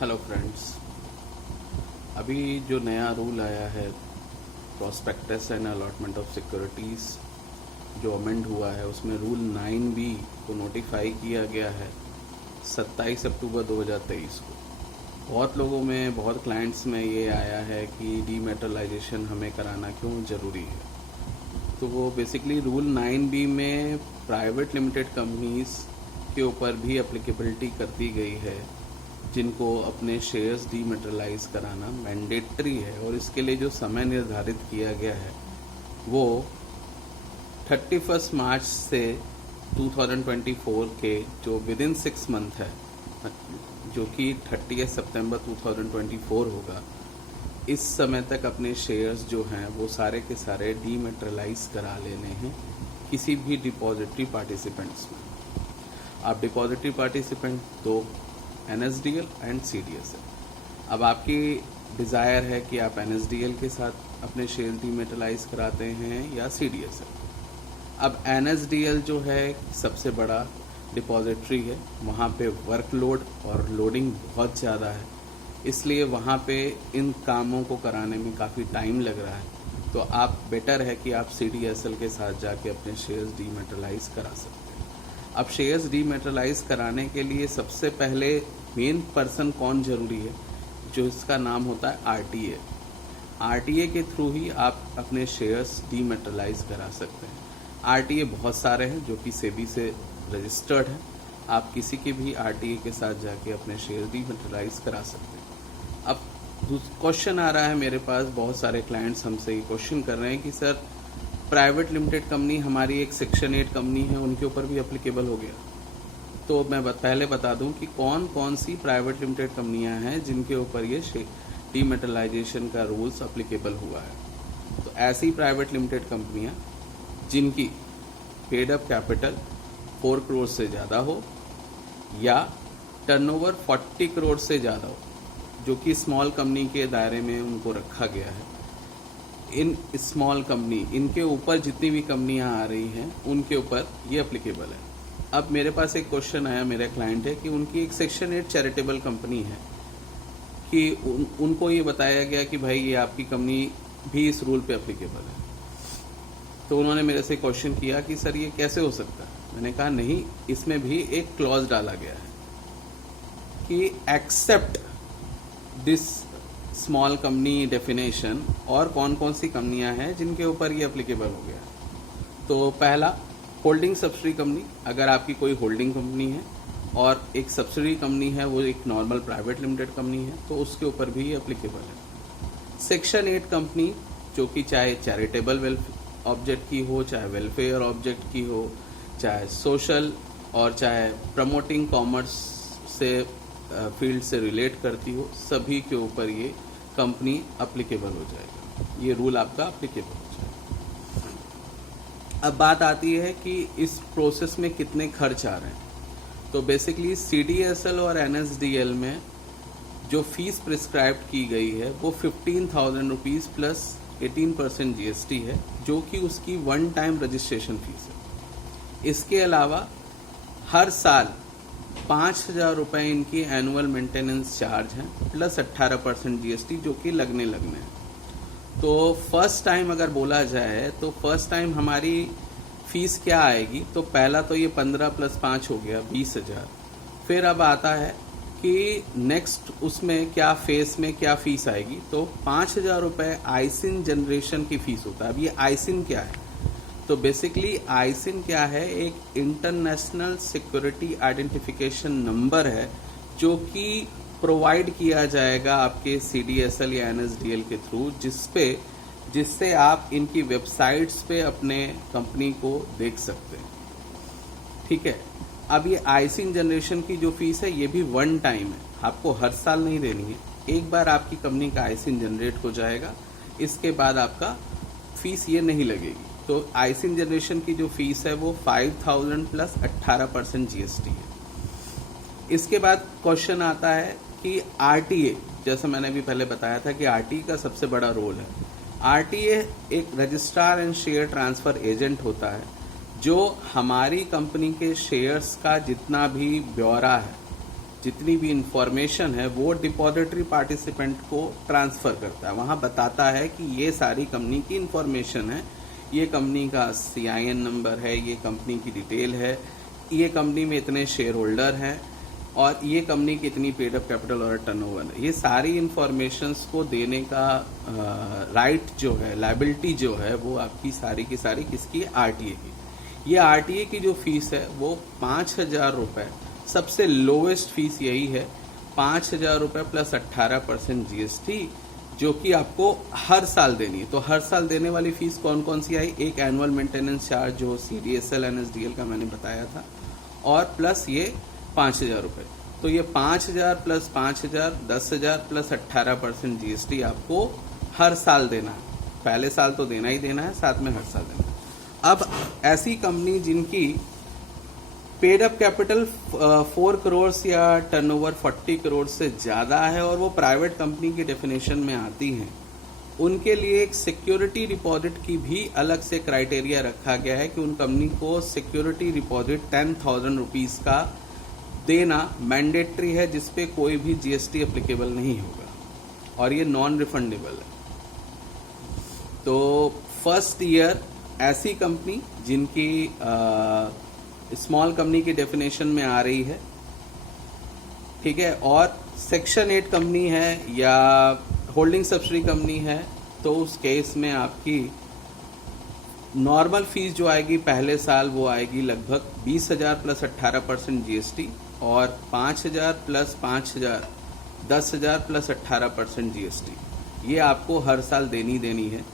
Hello friends, अभी जो नया रूल आया है prospectus and allotment of securities जो अमेंड हुआ है उसमें रूल 9B को नोटिफाई किया गया है 27 अक्टूबर 2023 को। बहुत लोगों में, बहुत क्लाइंट्स में ये आया है कि डीमेटलाइजेशन हमें कराना क्यों ज़रूरी है। तो वो बेसिकली रूल 9B में प्राइवेट लिमिटेड कंपनीज़ के ऊपर भी एप्लीकेबिलिटी कर दी गई है जिनको अपने शेयर्स डीमेटलाइज कराना मैंडेटरी है, और इसके लिए जो समय निर्धारित किया गया है वो 31 मार्च से 2024 के जो विद इन 6 मंथ है, जो कि 30 सितंबर 2024 होगा, इस समय तक अपने शेयर्स जो हैं वो सारे के सारे डीमेटलाइज करा लेने हैं किसी भी डिपॉजिटरी पार्टिसिपेंट्स में। आप डिपॉजिटरी पार्टिसिपेंट तो NSDL एंड CDSL। अब आपकी डिज़ायर है कि आप NSDL के साथ अपने शेयर डीमेटलाइज कराते हैं या CDSL। अब NSDL जो है सबसे बड़ा डिपॉजिटरी है, वहाँ पे वर्कलोड और लोडिंग बहुत ज़्यादा है, इसलिए वहाँ पे इन कामों को कराने में काफ़ी टाइम लग रहा है। तो आप बेटर है कि आप CDSL के साथ जाके अपने शेयर्स डीमेटलाइज करा सकते हैं। अब शेयर्स डीमेटलाइज कराने के लिए सबसे पहले मेन पर्सन कौन ज़रूरी है, जो इसका नाम होता है RTA के थ्रू ही आप अपने शेयर्स डीमेटलाइज करा सकते हैं। RTA बहुत सारे हैं जो कि सेबी से रजिस्टर्ड हैं। आप किसी के भी RTA के साथ जाके अपने शेयर्स डीमेटलाइज करा सकते हैं। अब क्वेश्चन आ रहा है मेरे पास, बहुत सारे क्लाइंट्स हमसे ये क्वेश्चन कर रहे हैं कि सर प्राइवेट लिमिटेड कंपनी हमारी एक सेक्शन 8 कंपनी है, उनके ऊपर भी एप्लीकेबल हो गया। तो मैं पहले बता दूं कि कौन कौन सी प्राइवेट लिमिटेड कंपनियां हैं जिनके ऊपर ये डीमेटलाइजेशन का रूल्स एप्लीकेबल हुआ है। तो ऐसी प्राइवेट लिमिटेड कंपनियां जिनकी पेड अप कैपिटल 4 करोड़ से ज़्यादा हो या टर्नओवर 40 करोड़ से ज़्यादा हो, जो कि स्मॉल कंपनी के दायरे में उनको रखा गया है। इन स्मॉल कंपनी, इनके ऊपर जितनी भी कंपनियां आ रही हैं उनके ऊपर ये एप्लीकेबल है। अब मेरे पास एक क्वेश्चन आया, मेरे क्लाइंट है कि उनकी एक सेक्शन 8 चैरिटेबल कंपनी है कि उनको ये बताया गया कि भाई ये आपकी कंपनी भी इस रूल पे एप्लीकेबल है। तो उन्होंने मेरे से क्वेश्चन किया कि सर ये कैसे हो सकता है। मैंने कहा नहीं, इसमें भी एक क्लॉज डाला गया है कि except this small company definition, और कौन कौन सी कंपनियां हैं जिनके ऊपर ये एप्लीकेबल हो गया। तो पहला, होल्डिंग सब्सिडी कंपनी। अगर आपकी कोई होल्डिंग कंपनी है और एक सब्सिडी कंपनी है, वो एक नॉर्मल प्राइवेट लिमिटेड कंपनी है, तो उसके ऊपर भी ये एप्लीकेबल है। सेक्शन 8 कंपनी जो कि चाहे चैरिटेबल ऑब्जेक्ट की हो, चाहे वेलफेयर ऑब्जेक्ट की हो, चाहे सोशल और चाहे प्रमोटिंग कॉमर्स से फील्ड से रिलेट करती हो, सभी के ऊपर ये कंपनी एप्लीकेबल हो जाएगा, ये रूल आपका एप्लीकेबल हो जाएगा। अब बात आती है कि इस प्रोसेस में कितने खर्च आ रहे हैं। तो बेसिकली CDSL और NSDL में जो फीस प्रिस्क्राइब की गई है वो 15,000 रुपीज़ प्लस 18% GST है, जो कि उसकी 1 टाइम रजिस्ट्रेशन फीस है। इसके अलावा हर साल 5,000 रुपये इनकी एनुअल मेंटेनेंस चार्ज है, प्लस 18% GST जो कि लगने हैं। तो फर्स्ट टाइम अगर बोला जाए तो फर्स्ट टाइम हमारी फीस क्या आएगी, तो पहला तो ये 15 प्लस 5 हो गया 20,000। फिर अब आता है कि नेक्स्ट उसमें क्या फेस में क्या फीस आएगी, तो 5,000 रुपये आईसिन जनरेशन की फीस होता है। अब ये आईसिन क्या है, तो बेसिकली आईसिन क्या है, एक इंटरनेशनल सिक्योरिटी आइडेंटिफिकेशन नंबर है जो कि प्रोवाइड किया जाएगा आपके CDSL या NSDL के थ्रू, जिससे आप इनकी वेबसाइट्स पे अपने कंपनी को देख सकते हैं। ठीक है। अब ये आईसिन जनरेशन की जो फीस है ये भी 1 टाइम है, आपको हर साल नहीं देनी है। एक बार आपकी कंपनी का आईसिन जनरेट हो जाएगा, इसके बाद आपका फीस ये नहीं लगेगी। तो आईसिन जनरेशन की जो फीस है वो 5,000 प्लस 18% GST है। इसके बाद क्वेश्चन आता है कि RTA, जैसा मैंने भी पहले बताया था कि RTA का सबसे बड़ा रोल है। RTA एक registrar and share transfer agent होता है, जो हमारी कंपनी के शेयर्स का जितना भी ब्यौरा है जितनी भी इंफॉर्मेशन है वो डिपॉजिटरी पार्टिसिपेंट को ट्रांसफ़र करता है। वहाँ बताता है कि ये सारी कंपनी की इंफॉर्मेशन है, ये कंपनी का CIN नंबर है, ये कंपनी की डिटेल है, ये कंपनी में इतने शेयर होल्डर हैं और ये कंपनी की इतनी पेड अप कैपिटल और टर्नओवर है। ये सारी इंफॉर्मेशंस को देने का राइट जो है, लायबिलिटी जो है, वो आपकी सारी की सारी किसकी? RTA की। ये RTA की जो फीस है वो 5,000 रुपये, सबसे लोवेस्ट फीस यही है, 5,000 रुपये प्लस 18% GST, जो कि आपको हर साल देनी है। तो हर साल देने वाली फीस कौन कौन सी आई? एक एनुअल मेंटेनेंस चार्ज जो CDSL NSDL का मैंने बताया था, और प्लस ये 5,000 रुपये। तो ये 5,000 प्लस 5,000 10,000 प्लस 18% GST आपको हर साल देना है। पहले साल तो देना ही देना है, साथ में हर साल देना है। अब ऐसी कंपनी जिनकी पेड अप कैपिटल 4 करोड़ या टर्नओवर 40 करोड़ से ज़्यादा है और वो प्राइवेट कंपनी की डेफिनेशन में आती हैं, उनके लिए एक सिक्योरिटी डिपॉजिट की भी अलग से क्राइटेरिया रखा गया है कि उन कंपनी को सिक्योरिटी डिपॉजिट 10,000 रुपीज़ का देना मैंडेटरी है, जिसपे कोई भी GST एप्लीकेबल नहीं होगा और ये नॉन रिफंडेबल है। तो फर्स्ट ईयर ऐसी कंपनी जिनकी स्मॉल कंपनी की डेफिनेशन में आ रही है, ठीक है, और सेक्शन 8 कंपनी है या होल्डिंग सब्सिडी कंपनी है, तो उस केस में आपकी नॉर्मल फीस जो आएगी पहले साल वो आएगी लगभग 20,000 प्लस 18% GST, और 5,000 प्लस 5,000 10,000 प्लस 18% GST, ये आपको हर साल देनी है।